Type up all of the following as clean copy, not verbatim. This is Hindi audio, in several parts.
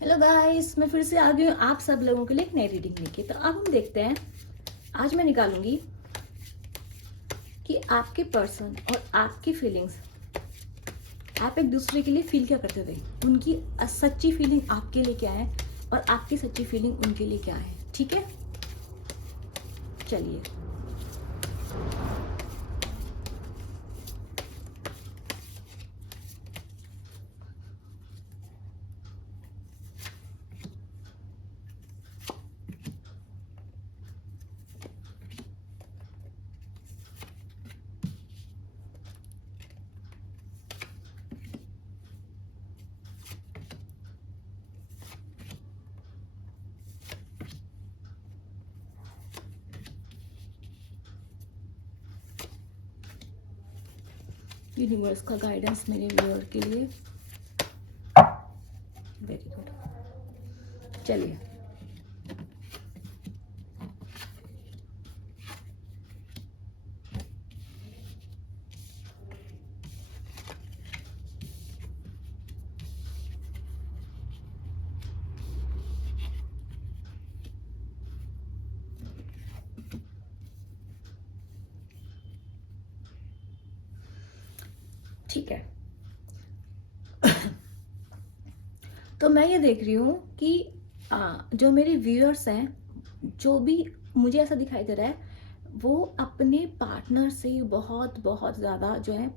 हेलो गाइस, मैं फिर से आ गई हूँ आप सब लोगों के लिए एक नई रीडिंग लेके। तो अब हम देखते हैं, आज मैं निकालूंगी कि आपके पर्सन और आपकी फीलिंग्स, आप एक दूसरे के लिए फील क्या करते थे, उनकी सच्ची फीलिंग आपके लिए क्या है और आपकी सच्ची फीलिंग उनके लिए क्या है। ठीक है, चलिए। यूनिवर्स का गाइडेंस मेरे व्यूअर के लिए। वेरी गुड, चलिए। ठीक है, तो मैं ये देख रही हूँ कि जो मेरे व्यूअर्स हैं, जो भी मुझे ऐसा दिखाई दे रहा है, वो अपने पार्टनर से बहुत बहुत ज़्यादा जो है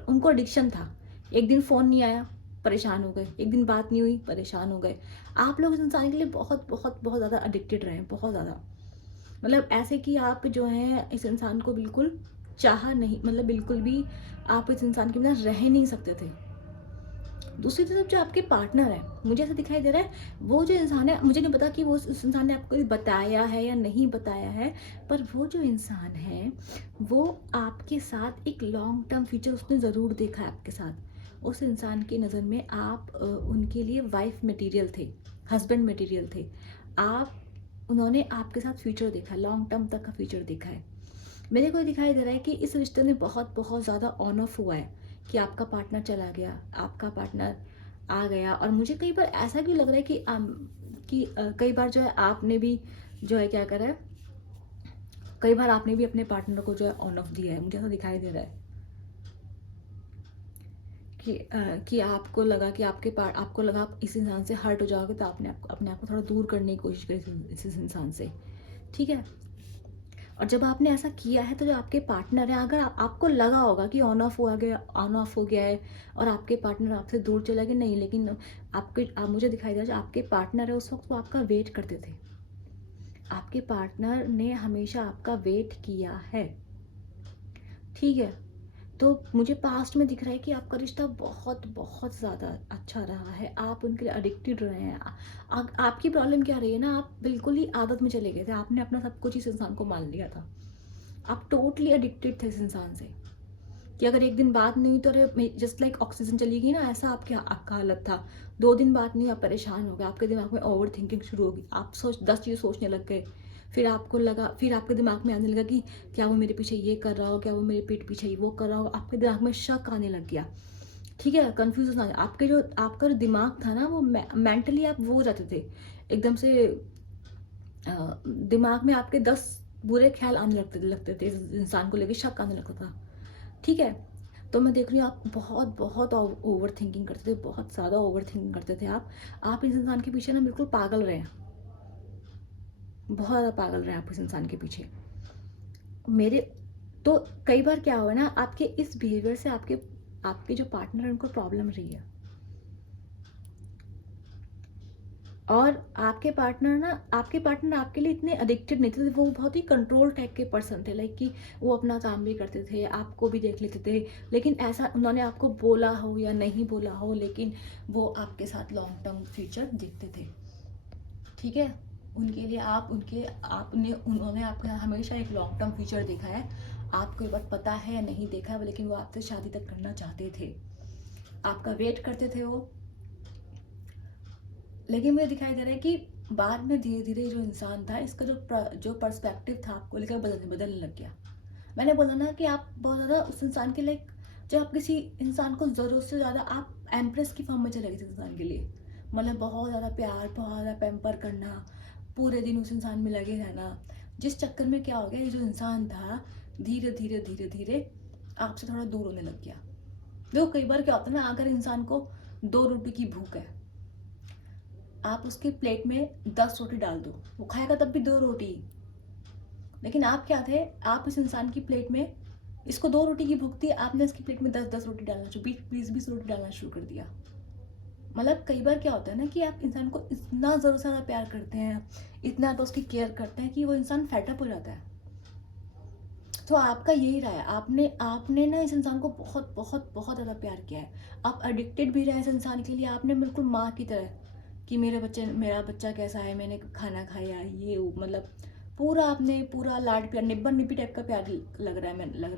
उनको एडिक्शन था। एक दिन फ़ोन नहीं आया, परेशान हो गए। एक दिन बात नहीं हुई, परेशान हो गए। आप लोग इस इंसान के लिए बहुत बहुत बहुत ज़्यादा एडिक्टेड रहे हैं, बहुत ज़्यादा। मतलब ऐसे कि आप जो है इस इंसान को बिल्कुल चाह नहीं, मतलब बिल्कुल भी आप इस इंसान के बिना रह नहीं सकते थे। दूसरी तरफ जो आपके पार्टनर है, मुझे ऐसा दिखाई दे रहा है, वो जो इंसान है, मुझे नहीं पता कि वो उस इंसान ने आपको बताया है या नहीं बताया है, पर वो जो इंसान है, वो आपके साथ एक लॉन्ग टर्म फ्यूचर उसने ज़रूर देखा है आपके साथ। उस इंसान की नज़र में आप उनके लिए वाइफ मटेरियल थे, हस्बैंड मटेरियल थे। आप उन्होंने आपके साथ फ्यूचर देखा है, लॉन्ग टर्म तक का फ्यूचर देखा है। मेरे को दिखाई दे रहा है कि इस रिश्ते में बहुत बहुत ज़्यादा ऑन ऑफ हुआ है कि आपका पार्टनर चला गया, आपका पार्टनर आ गया। और मुझे कई बार ऐसा क्यों लग रहा है कि कई बार जो है आपने भी जो है क्या करा है, कई बार आपने भी अपने पार्टनर को जो है ऑन ऑफ दिया है। मुझे ऐसा दिखाई दे रहा है कि आपको लगा कि आपको लगा आप इस इंसान से हर्ट हो जाओगे, तो आपने अपने आप को थोड़ा दूर करने की कोशिश करी इस इंसान से। ठीक है, और जब आपने ऐसा किया है, तो जो आपके पार्टनर है, अगर आपको लगा होगा कि ऑन ऑफ हो गया है और आपके पार्टनर आपसे दूर चला गया, नहीं, लेकिन मुझे दिखाई दे रहा है, आपके पार्टनर है उस वक्त वो आपका वेट करते थे। आपके पार्टनर ने हमेशा आपका वेट किया है। ठीक है, तो मुझे पास्ट में दिख रहा है कि आपका रिश्ता बहुत बहुत ज़्यादा अच्छा रहा है, आप उनके लिए एडिक्टेड रहे हैं। आपकी प्रॉब्लम क्या रही है ना, आप बिल्कुल ही आदत में चले गए थे, आपने अपना सब कुछ इस इंसान को मान लिया था। आप टोटली एडिक्टेड थे इस इंसान से, कि अगर एक दिन बात नहीं हुई तो अरे जस्ट लाइक ऑक्सीजन चली गई ना, ऐसा आपका हालत था। 2 दिन बात नहीं, आप परेशान हो गए, आपके दिमाग में ओवर थिंकिंग शुरू होगी, आप 10 चीज़ सोचने लग गए। फिर आपके दिमाग में आने लगा कि क्या वो मेरे पीछे ये कर रहा हो, क्या वो मेरे पीठ पीछे वो कर रहा हो। आपके दिमाग में शक आने लग गया। ठीक है, कन्फ्यूजन आने, आपका जो दिमाग था ना, वो मेंटली आप वो हो जाते थे एकदम से। दिमाग में आपके 10 बुरे ख्याल आने लगते थे, इस इंसान को लेके शक आने लगता था। ठीक है, तो मैं देख रही हूँ आप बहुत बहुत ओवर थिंकिंग करते थे, बहुत ज़्यादा ओवर थिंकिंग करते थे आप इस इंसान के पीछे ना बिल्कुल पागल रहे हैं, बहुत ज़्यादा पागल रहे हैं आप इस इंसान के पीछे। मेरे तो कई बार क्या हुआ ना, आपके इस बिहेवियर से आपके आपके जो पार्टनर है उनको प्रॉब्लम रही है। और आपके पार्टनर आपके लिए इतने एडिक्टेड नहीं थे, वो बहुत ही कंट्रोल टाइप के पर्सन थे, लाइक कि वो अपना काम भी करते थे, आपको भी देख लेते थे। लेकिन ऐसा उन्होंने आपको बोला हो या नहीं बोला हो, लेकिन वो आपके साथ लॉन्ग टर्म फ्यूचर देखते थे। ठीक है, उनके लिए उन्होंने आपका हमेशा एक लॉन्ग टर्म फ्यूचर देखा है। आपको ये बात पता है या नहीं देखा है, लेकिन वो आपसे शादी तक करना चाहते थे, आपका वेट करते थे वो। लेकिन मुझे दिखाई दे रहा है कि बाद में धीरे धीरे जो इंसान था, इसका जो पर्सपेक्टिव था आपको लेकर बदलने लग गया। मैंने बोला ना कि आप बहुत ज़्यादा उस इंसान के लिए, जब आप किसी इंसान को ज़रूरत से ज़्यादा आप एम्प्रेस की फॉर्म में चले गए थे इंसान के लिए। मतलब बहुत ज़्यादा प्यार, बहुत ज़्यादा पैम्पर करना, पूरे दिन उस इंसान में लगे रहना, जिस चक्कर में क्या हो गया, ये जो इंसान था धीरे धीरे धीरे धीरे आपसे थोड़ा दूर होने लग गया। देखो कई बार क्या होता है ना, अगर इंसान को 2 रोटी की भूख है, आप उसकी प्लेट में 10 रोटी डाल दो, वो खाएगा तब भी 2 रोटी। लेकिन आप क्या थे, आप इस इंसान की प्लेट में, इसको 2 रोटी की भूख थी, आपने इसकी प्लेट में 10-10 रोटी डालना शुरू, 20-20 रोटी डालना शुरू कर दिया। मतलब कई बार क्या होता है ना कि आप इंसान को इतना ज़रूर से ज़्यादा प्यार करते हैं, इतना ज़्यादा उसकी केयर करते हैं कि वो इंसान फेड अप हो जाता है। तो आपका यही रहा है, आपने आपने ना इस इंसान को बहुत बहुत बहुत ज़्यादा प्यार किया है। आप एडिक्टेड भी रहे इस इंसान के लिए, आपने बिल्कुल माँ की तरह कि मेरा बच्चा कैसा है, मैंने खाना खाया, ये वो, मतलब पूरा आपने पूरा लाड प्यार, निब्बा निब्बी टाइप का प्यार लग रहा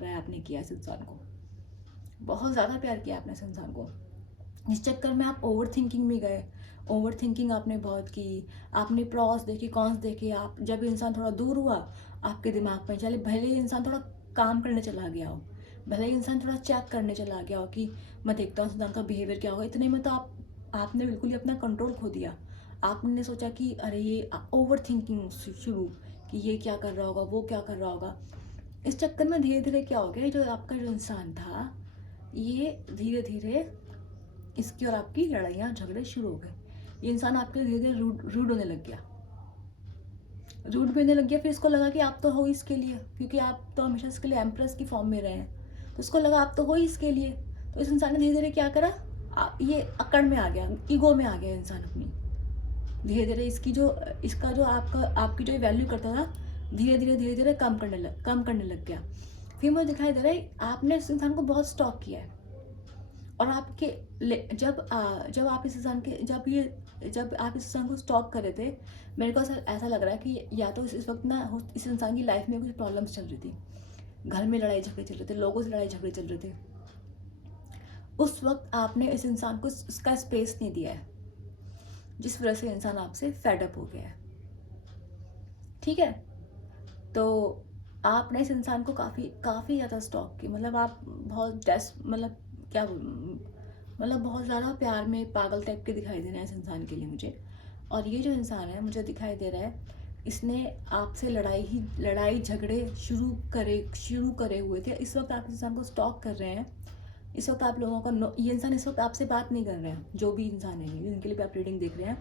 है आपने किया इस इंसान को। बहुत ज़्यादा प्यार किया आपने इस इंसान को। इस चक्कर में आप ओवर थिंकिंग में गए, ओवर थिंकिंग आपने बहुत की, आपने प्रॉस देखे, कॉन्स देखे। आप जब इंसान थोड़ा दूर हुआ, आपके दिमाग में चले, भले ही इंसान थोड़ा काम करने चला गया हो, भले ही इंसान थोड़ा चेक करने चला गया हो कि मैं देखता हूँ इंसान का बिहेवियर क्या होगा, इतने में तो आपने बिल्कुल ही अपना कंट्रोल खो दिया। आपने सोचा कि अरे ये ओवर थिंकिंग शुरू, कि ये क्या कर रहा होगा, वो क्या कर रहा होगा। इस चक्कर में धीरे धीरे क्या हो गया, जो आपका जो इंसान था, ये धीरे धीरे इसकी और आपकी लड़ाइयाँ झगड़े शुरू हो गए। ये इंसान आपके लिए धीरे धीरे रूड होने लग गया, रूड भी होने लग गया। फिर इसको लगा कि आप तो हो इसके लिए, क्योंकि आप तो हमेशा इसके लिए एम्प्रेस की फॉर्म में रहे हैं, तो इसको लगा आप तो हो ही इसके लिए। तो इस इंसान ने धीरे धीरे क्या करा, ये अकड़ में आ गया, ईगो में आ गया इंसान अपनी। धीरे धीरे इसका जो आपकी जो वैल्यू करता था, धीरे धीरे कम करने लग गया। फिर मुझे दिखाई दे रहा है आपने इस इंसान को बहुत स्टॉक किया है, और जब आप इस इंसान के जब आप इस इंसान को स्टॉक कर रहे थे, मेरे को ऐसा लग रहा है कि या तो इस वक्त ना इस इंसान की लाइफ में कुछ प्रॉब्लम्स चल रही थी, घर में लड़ाई झगड़े चल रहे थे, लोगों से लड़ाई झगड़े चल रहे थे। उस वक्त आपने इस इंसान को इसका स्पेस नहीं दिया है, जिस वजह से इंसान आपसे फेड अप हो गया है। ठीक है, तो आपने इस इंसान को काफ़ी काफ़ी ज़्यादा स्टॉक की, मतलब आप बहुत मतलब क्या मतलब बहुत ज़्यादा प्यार में पागल टाइप के दिखाई दे रहे हैं इस इंसान के लिए मुझे। और ये जो इंसान है, मुझे दिखाई दे रहा है, इसने आपसे लड़ाई झगड़े शुरू करे हुए थे। इस वक्त आप इस इंसान को स्टॉक कर रहे हैं। इस वक्त आप लोगों का ये इंसान इस वक्त आपसे बात नहीं कर रहे हैं, जो भी इंसान है जिनके लिए भी आप रीडिंग देख रहे हैं,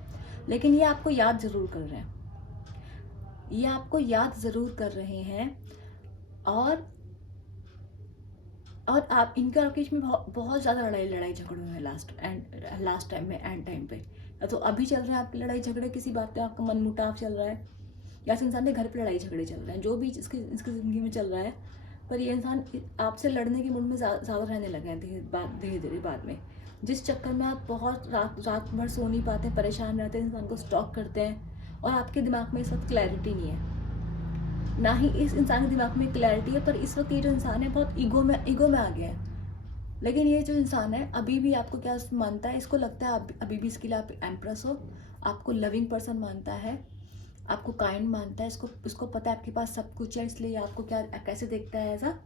लेकिन ये आपको याद ज़रूर कर रहे हैं, ये आपको याद ज़रूर कर रहे हैं। और आप इनके और आपके बीच में बहुत ज़्यादा लड़ाई झगड़े हुए हैं लास्ट टाइम में, एंड टाइम पे। या तो अभी चल रहे हैं आपकी लड़ाई झगड़े, किसी बात पे आपका मनमुटाव चल रहा है, या इस इंसान के घर पे लड़ाई झगड़े चल रहे हैं, जो भी इसकी ज़िंदगी में चल रहा है। पर ये इंसान आपसे लड़ने के मूड में ज़्यादा रहने लगे हैं धीरे धीरे बाद में, जिस चक्कर में आप बहुत रात भर सो नहीं पाते, परेशान रहते हैं, इंसान को स्टॉक करते हैं, और आपके दिमाग में इस वक्त क्लैरिटी नहीं है, ना ही इस इंसान के दिमाग में क्लैरिटी है। पर इस वक्त ये जो इंसान है बहुत ईगो में आ गया है। लेकिन ये जो इंसान है अभी भी आपको क्या मानता है, इसको लगता है आप अभी भी इसके लिए आप एम्प्रेस हो, आपको लविंग पर्सन मानता है, आपको काइंड मानता है, इसको पता है आपके पास सब कुछ है, इसलिए आपको क्या कैसे देखता है, ऐसा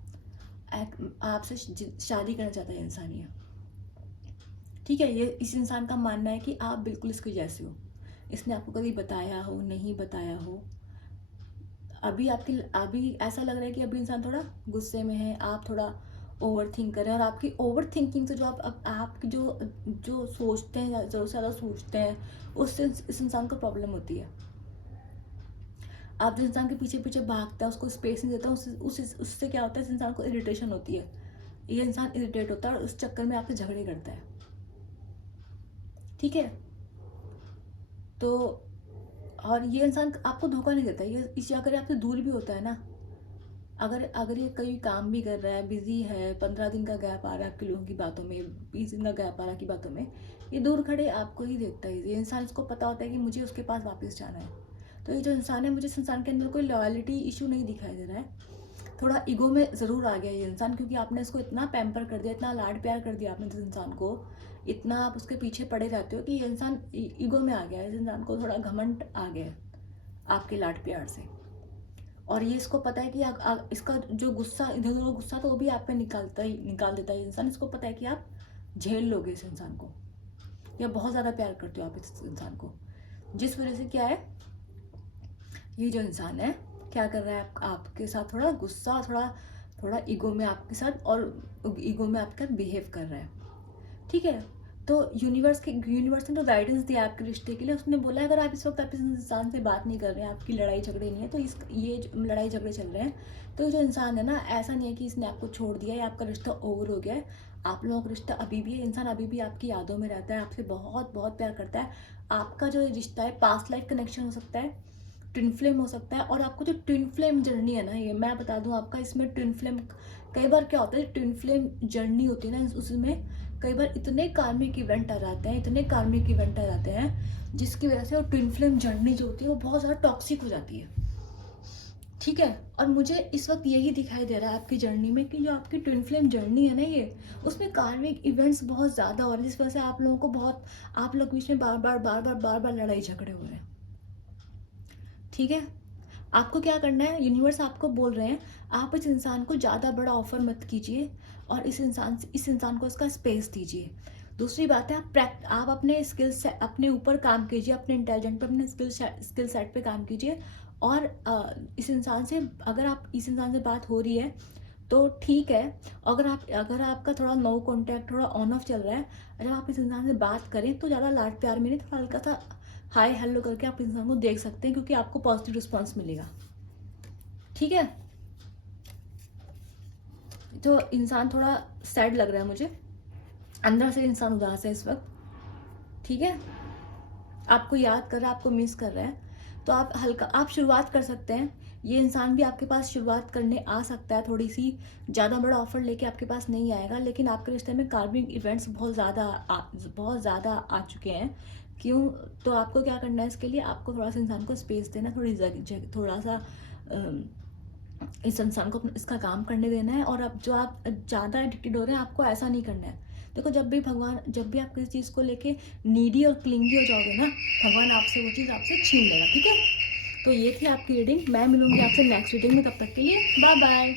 आपसे शादी करना चाहता है इंसान ये। ठीक है, ये इस इंसान का मानना है कि आप बिल्कुल इसके जैसे हो, इसने आपको कभी बताया हो नहीं बताया हो। अभी ऐसा लग रहा है कि अभी इंसान थोड़ा गुस्से में है, आप थोड़ा ओवर थिंक कर रहे हैं, और आपकी ओवर थिंकिंग से जो आपकी जो सोचते हैं, ज़रूर से ज़्यादा सोचते हैं, उससे इस इंसान को प्रॉब्लम होती है। आप जिस इंसान के पीछे पीछे भागता है, उसको स्पेस नहीं देता, उससे क्या होता है, इस इंसान को इरिटेशन होती है, ये इंसान इरिटेट होता है और उस चक्कर में आपसे झगड़े करता है। ठीक है, तो और ये इंसान आपको धोखा नहीं देता, ये इस अगर आपसे दूर भी होता है ना, अगर ये कहीं काम भी कर रहा है, बिजी है, 15 दिन का गैप आ रहा है आपके लोगों की बातों में, 20 दिन का गैप आ रहा है की बातों में, ये दूर खड़े आपको ही देखता है। ये इंसान, इसको पता होता है कि मुझे उसके पास वापस जाना है। तो ये जो इंसान है, मुझे इस इंसान के अंदर कोई लॉयल्टी इशू नहीं दिखाई दे रहा है, थोड़ा ईगो में ज़रूर आ गया ये इंसान, क्योंकि आपने इसको इतना पैम्पर कर दिया, इतना लाड प्यार कर दिया आपने इस इंसान को, इतना आप उसके पीछे पड़े रहते हो कि ये इंसान ईगो में आ गया है। इस इंसान को थोड़ा घमंड आ गया है आपके लाड प्यार से, और ये इसको पता है कि इसका जो गुस्सा, इधर उधर गुस्सा तो वो भी आप पे निकाल देता है इंसान। इसको पता है कि आप झेल लोगे इस इंसान को, या बहुत ज़्यादा प्यार करते हो आप इस इंसान को, जिस वजह से क्या है, ये जो इंसान है क्या कर रहा है, आपके साथ थोड़ा गुस्सा, थोड़ा थोड़ा ईगो में आपके साथ, और ईगो में आपके साथ बिहेव कर रहा है। ठीक है, तो यूनिवर्स ने तो गाइडेंस दिया आपके रिश्ते के लिए। उसने बोला अगर आप इस वक्त आप इस इंसान से बात नहीं कर रहे हैं, आपकी लड़ाई झगड़े नहीं है, तो ये जो लड़ाई झगड़े चल रहे हैं, तो जो इंसान है ना, ऐसा नहीं है कि इसने आपको छोड़ दिया या आपका रिश्ता ओवर हो गया है। आप लोगों का रिश्ता अभी भी है, इंसान अभी भी आपकी यादों में रहता है, आपसे बहुत बहुत प्यार करता है। आपका जो रिश्ता है पास्ट लाइफ कनेक्शन हो सकता है, ट्विन फ्लेम हो सकता है। और आपको जो ट्विन फ्लेम जर्नी है ना, ये मैं बता दूं आपका, इसमें ट्विन फ्लेम कई बार क्या होता है, ट्विन फ्लेम जर्नी होती है ना, उसमें कई बार इतने कार्मिक इवेंट आ जाते हैं, इतने कार्मिक इवेंट आ जाते हैं, जिसकी वजह से वो ट्विन फ्लेम जर्नी जो होती है वो बहुत ज़्यादा टॉक्सिक हो जाती है। ठीक है, और मुझे इस वक्त यही दिखाई दे रहा है आपकी जर्नी में कि जो आपकी ट्विन फ्लेम जर्नी है ना, ये उसमें कार्मिक इवेंट्स बहुत ज़्यादा हो रहे हैं, जिस वजह से आप लोगों को बहुत, आप लोग बीच में बार बार लड़ाई झगड़े हो रहे हैं। ठीक है, आपको क्या करना है, यूनिवर्स आपको बोल रहे हैं आप इस इंसान को ज़्यादा बड़ा ऑफर मत कीजिए, और इस इंसान को इसका स्पेस दीजिए। दूसरी बात है, आप अपने स्किल से अपने ऊपर काम कीजिए, अपने इंटेलिजेंट पे, अपने स्किल सेट पे काम कीजिए। और इस इंसान से, अगर आप इस इंसान से बात हो रही है तो ठीक है। अगर आपका थोड़ा नो कॉन्टैक्ट, थोड़ा ऑन ऑफ चल रहा है, अगर आप इस इंसान से बात करें तो ज़्यादा लाड प्यार में नहीं, थोड़ा हल्का सा हाय हेलो करके आप इंसान को देख सकते हैं, क्योंकि आपको पॉजिटिव रिस्पॉन्स मिलेगा। ठीक है, तो इंसान थोड़ा सैड लग रहा है मुझे, अंदर से इंसान उदास है इस वक्त। ठीक है, आपको याद कर रहा है, आपको मिस कर रहा है, तो आप शुरुआत कर सकते हैं। ये इंसान भी आपके पास शुरुआत करने आ सकता है, थोड़ी सी ज़्यादा बड़ा ऑफर लेके आपके पास नहीं आएगा, लेकिन आपके रिश्ते में कार्मिक इवेंट्स बहुत ज़्यादा आ चुके हैं। क्यों? तो आपको क्या करना है, इसके लिए आपको थोड़ा सा इंसान को स्पेस देना, थोड़ा सा इस इंसान को इसका काम करने देना है। और अब जो आप ज़्यादा एडिक्टेड हो रहे हैं, आपको ऐसा नहीं करना है। देखो, जब भी आप किसी चीज़ को लेके नीडी और क्लिंगी हो जाओगे ना, भगवान आपसे वो चीज़ आपसे छीन लेगा। ठीक है, तो ये थी आपकी रीडिंग। मैं मिलूंगी आपसे नेक्स्ट रीडिंग में, तब तक के लिए बाय बाय।